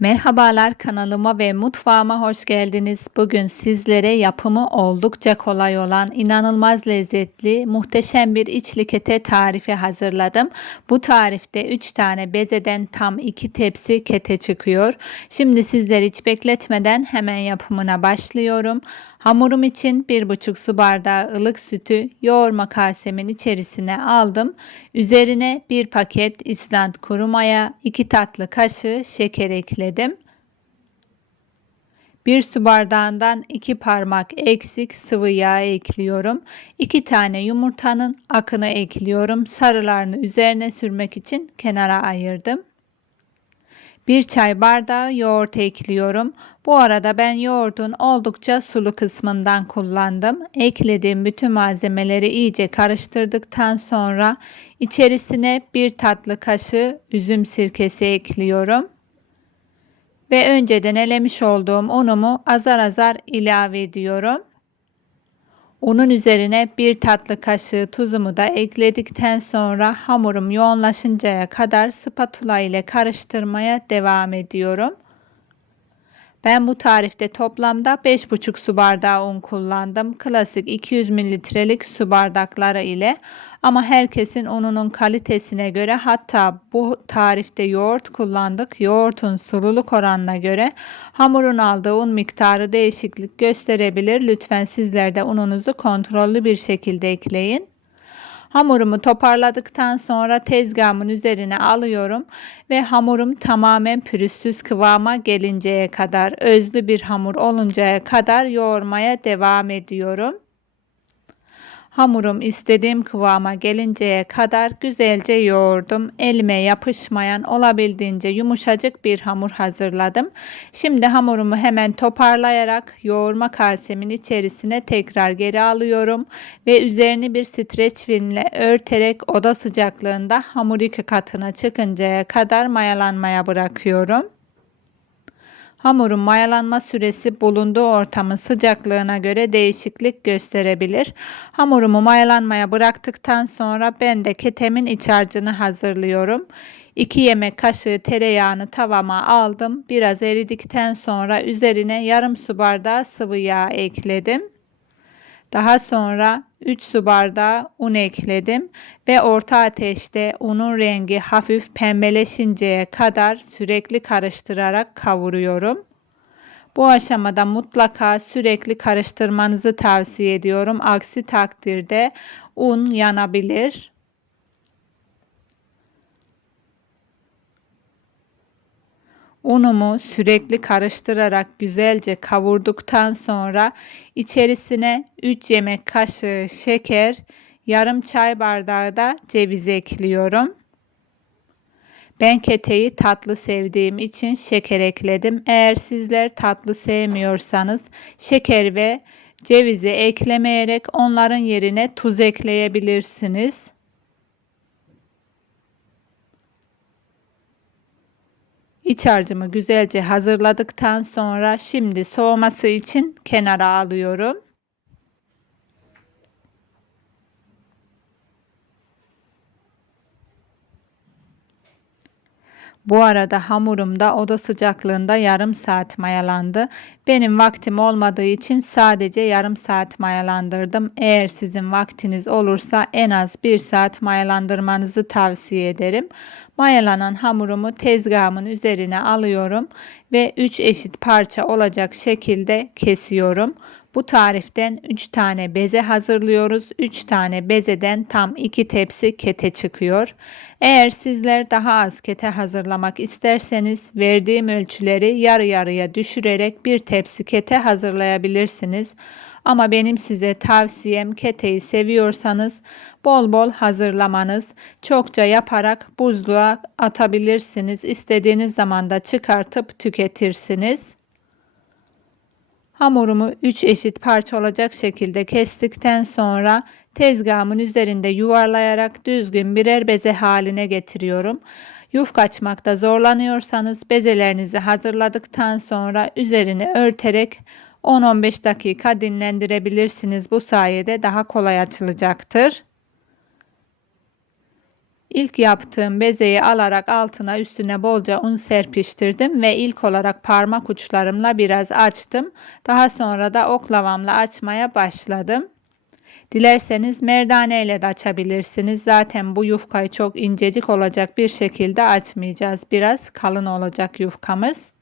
Merhabalar kanalıma ve mutfağıma hoş geldiniz. Bugün sizlere yapımı oldukça kolay olan inanılmaz lezzetli muhteşem bir içli kete tarifi hazırladım. Bu tarifte 3 tane bezeden tam 2 tepsi kete çıkıyor. Şimdi sizleri hiç bekletmeden hemen yapımına başlıyorum. Hamurum için 1,5 su bardağı ılık sütü yoğurma kasemin içerisine aldım. Üzerine 1 paket İsland kuru maya, 2 tatlı kaşığı şeker ekledim. 1 su bardağından 2 parmak eksik sıvı yağ ekliyorum. 2 tane yumurtanın akını ekliyorum. Sarılarını üzerine sürmek için kenara ayırdım. 1 çay bardağı yoğurt ekliyorum. Bu arada ben yoğurdun oldukça sulu kısmından kullandım. Eklediğim bütün malzemeleri iyice karıştırdıktan sonra içerisine bir tatlı kaşığı üzüm sirkesi ekliyorum. Ve önceden elemiş olduğum unumu azar azar ilave ediyorum. Unun üzerine bir tatlı kaşığı tuzumu da ekledikten sonra hamurum yoğunlaşıncaya kadar spatula ile karıştırmaya devam ediyorum. Ben bu tarifte toplamda 5,5 su bardağı un kullandım. Klasik 200 mililitrelik su bardakları ile ama herkesin ununun kalitesine göre hatta bu tarifte yoğurt kullandık. Yoğurtun sululuk oranına göre hamurun aldığı un miktarı değişiklik gösterebilir. Lütfen sizler de ununuzu kontrollü bir şekilde ekleyin. Hamurumu toparladıktan sonra tezgahımın üzerine alıyorum ve hamurum tamamen pürüzsüz kıvama gelinceye kadar, özlü bir hamur oluncaya kadar yoğurmaya devam ediyorum. Hamurum istediğim kıvama gelinceye kadar güzelce yoğurdum. Elime yapışmayan olabildiğince yumuşacık bir hamur hazırladım. Şimdi hamurumu hemen toparlayarak yoğurma kasemin içerisine tekrar geri alıyorum ve üzerini bir streç filmle örterek oda sıcaklığında hamur iki katına çıkıncaya kadar mayalanmaya bırakıyorum. Hamurun mayalanma süresi bulunduğu ortamın sıcaklığına göre değişiklik gösterebilir. Hamurumu mayalanmaya bıraktıktan sonra ben de ketemin iç harcını hazırlıyorum. 2 yemek kaşığı tereyağını tavama aldım. Biraz eridikten sonra üzerine yarım su bardağı sıvı yağ ekledim. Daha sonra 3 su bardağı un ekledim ve orta ateşte unun rengi hafif pembeleşinceye kadar sürekli karıştırarak kavuruyorum. Bu aşamada mutlaka sürekli karıştırmanızı tavsiye ediyorum. Aksi takdirde un yanabilir. Unumu sürekli karıştırarak güzelce kavurduktan sonra içerisine 3 yemek kaşığı şeker, yarım çay bardağı da ceviz ekliyorum. Ben keteyi tatlı sevdiğim için şeker ekledim. Eğer sizler tatlı sevmiyorsanız şeker ve cevizi eklemeyerek onların yerine tuz ekleyebilirsiniz. İç harcımı güzelce hazırladıktan sonra şimdi soğuması için kenara alıyorum. Bu arada hamurum da oda sıcaklığında yarım saat mayalandı. Benim vaktim olmadığı için sadece yarım saat mayalandırdım. Eğer sizin vaktiniz olursa en az bir saat mayalandırmanızı tavsiye ederim. Mayalanan hamurumu tezgahımın üzerine alıyorum ve 3 eşit parça olacak şekilde kesiyorum. Bu tariften 3 tane beze hazırlıyoruz. 3 tane bezeden tam 2 tepsi kete çıkıyor. Eğer sizler daha az kete hazırlamak isterseniz verdiğim ölçüleri yarı yarıya düşürerek bir tepsi kete hazırlayabilirsiniz. Ama benim size tavsiyem keteyi seviyorsanız bol bol hazırlamanız, çokça yaparak buzluğa atabilirsiniz. İstediğiniz zaman da çıkartıp tüketirsiniz. Hamurumu 3 eşit parça olacak şekilde kestikten sonra tezgahımın üzerinde yuvarlayarak düzgün birer beze haline getiriyorum. Yufk açmakta zorlanıyorsanız bezelerinizi hazırladıktan sonra üzerine örterek 10-15 dakika dinlendirebilirsiniz. Bu sayede daha kolay açılacaktır. İlk yaptığım bezeyi alarak altına üstüne bolca un serpiştirdim ve ilk olarak parmak uçlarımla biraz açtım. Daha sonra da oklavamla açmaya başladım. Dilerseniz merdane ile de açabilirsiniz. Zaten bu yufkayı çok incecik olacak bir şekilde açmayacağız. Biraz kalın olacak yufkamız.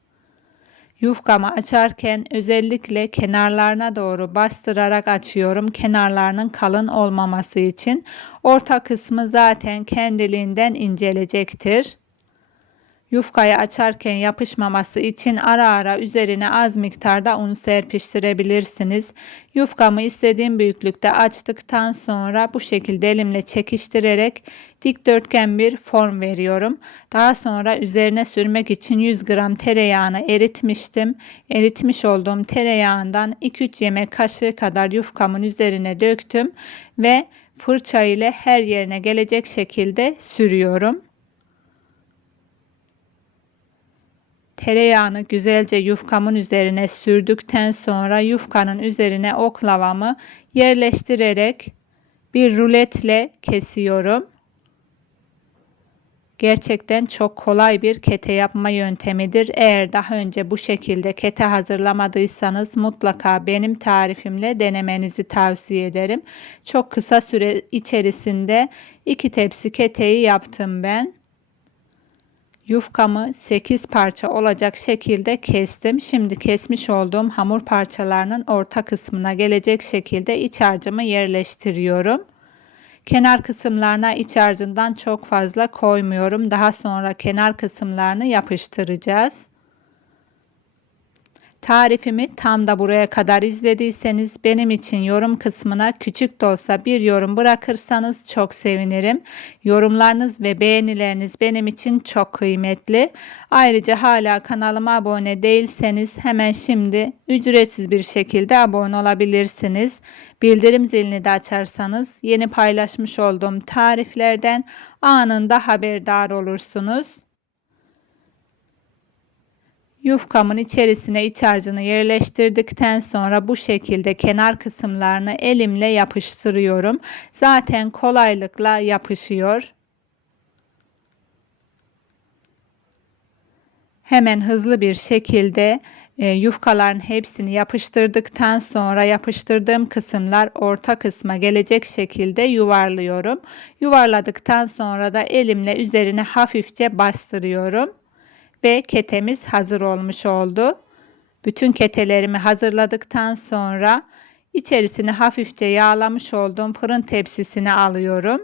Yufkamı açarken özellikle kenarlarına doğru bastırarak açıyorum. Kenarlarının kalın olmaması için. Orta kısmı zaten kendiliğinden incelecektir. Yufkayı açarken yapışmaması için ara ara üzerine az miktarda un serpiştirebilirsiniz. Yufkamı istediğim büyüklükte açtıktan sonra bu şekilde elimle çekiştirerek dikdörtgen bir form veriyorum. Daha sonra üzerine sürmek için 100 gram tereyağını eritmiştim. Eritmiş olduğum tereyağından 2-3 yemek kaşığı kadar yufkamın üzerine döktüm ve fırça ile her yerine gelecek şekilde sürüyorum. Tereyağını güzelce yufkamın üzerine sürdükten sonra yufkanın üzerine oklavamı yerleştirerek bir ruletle kesiyorum. Gerçekten çok kolay bir kete yapma yöntemidir. Eğer daha önce bu şekilde kete hazırlamadıysanız mutlaka benim tarifimle denemenizi tavsiye ederim. Çok kısa süre içerisinde iki tepsi keteyi yaptım ben. Yufkamı 8 parça olacak şekilde kestim. Şimdi kesmiş olduğum hamur parçalarının orta kısmına gelecek şekilde iç harcımı yerleştiriyorum. Kenar kısımlarına iç harcından çok fazla koymuyorum. Daha sonra kenar kısımlarını yapıştıracağız. Tarifimi tam da buraya kadar izlediyseniz benim için yorum kısmına küçük de olsa bir yorum bırakırsanız çok sevinirim. Yorumlarınız ve beğenileriniz benim için çok kıymetli. Ayrıca hala kanalıma abone değilseniz hemen şimdi ücretsiz bir şekilde abone olabilirsiniz. Bildirim zilini de açarsanız yeni paylaşmış olduğum tariflerden anında haberdar olursunuz. Yufkamın içerisine iç harcını yerleştirdikten sonra bu şekilde kenar kısımlarını elimle yapıştırıyorum. Zaten kolaylıkla yapışıyor. Hemen hızlı bir şekilde e, yufkaların hepsini yapıştırdıktan sonra yapıştırdığım kısımlar orta kısma gelecek şekilde yuvarlıyorum. Yuvarladıktan sonra da elimle üzerine hafifçe bastırıyorum ve ketemiz hazır olmuş oldu. Bütün ketelerimi hazırladıktan sonra içerisini hafifçe yağlamış olduğum fırın tepsisine alıyorum.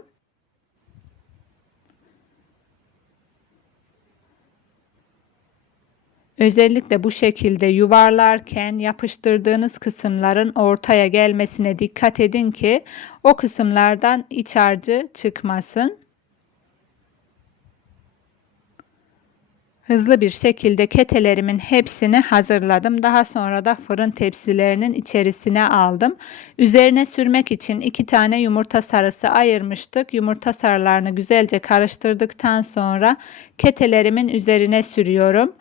Özellikle bu şekilde yuvarlarken yapıştırdığınız kısımların ortaya gelmesine dikkat edin ki o kısımlardan iç harcı çıkmasın. Hızlı bir şekilde ketelerimin hepsini hazırladım. Daha sonra da fırın tepsilerinin içerisine aldım. Üzerine sürmek için iki tane yumurta sarısı ayırmıştık. Yumurta sarılarını güzelce karıştırdıktan sonra ketelerimin üzerine sürüyorum.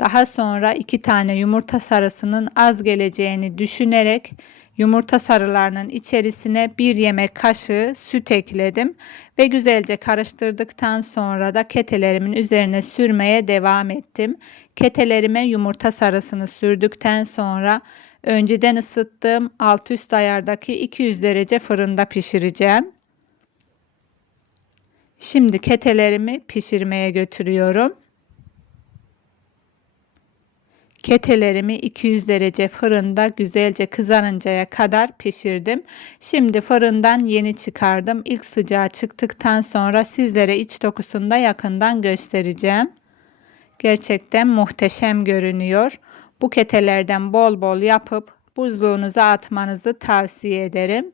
Daha sonra iki tane yumurta sarısının az geleceğini düşünerek Yumurta sarılarının içerisine bir yemek kaşığı süt ekledim ve güzelce karıştırdıktan sonra da ketelerimin üzerine sürmeye devam ettim. Ketelerime yumurta sarısını sürdükten sonra önceden ısıttığım alt üst ayardaki 200 derece fırında pişireceğim. Şimdi ketelerimi pişirmeye götürüyorum. Ketelerimi 200 derece fırında güzelce kızarıncaya kadar pişirdim. Şimdi fırından yeni çıkardım. İlk sıcağı çıktıktan sonra sizlere iç dokusunda yakından göstereceğim. Gerçekten muhteşem görünüyor. Bu ketelerden bol bol yapıp buzluğunuza atmanızı tavsiye ederim.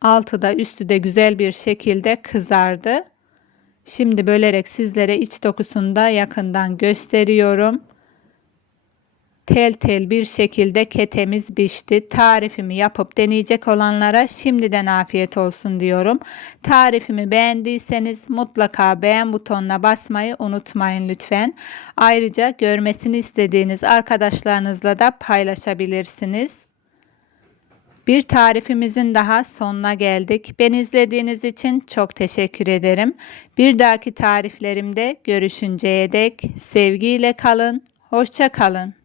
Altı da üstü de güzel bir şekilde kızardı. Şimdi bölerek sizlere iç dokusunu da yakından gösteriyorum. Tel tel bir şekilde ketemiz pişti. Tarifimi yapıp deneyecek olanlara şimdiden afiyet olsun diyorum. Tarifimi beğendiyseniz mutlaka beğen butonuna basmayı unutmayın lütfen. Ayrıca görmesini istediğiniz arkadaşlarınızla da paylaşabilirsiniz. Bir tarifimizin daha sonuna geldik. Beni izlediğiniz için çok teşekkür ederim. Bir dahaki tariflerimde görüşünceye dek sevgiyle kalın, hoşça kalın.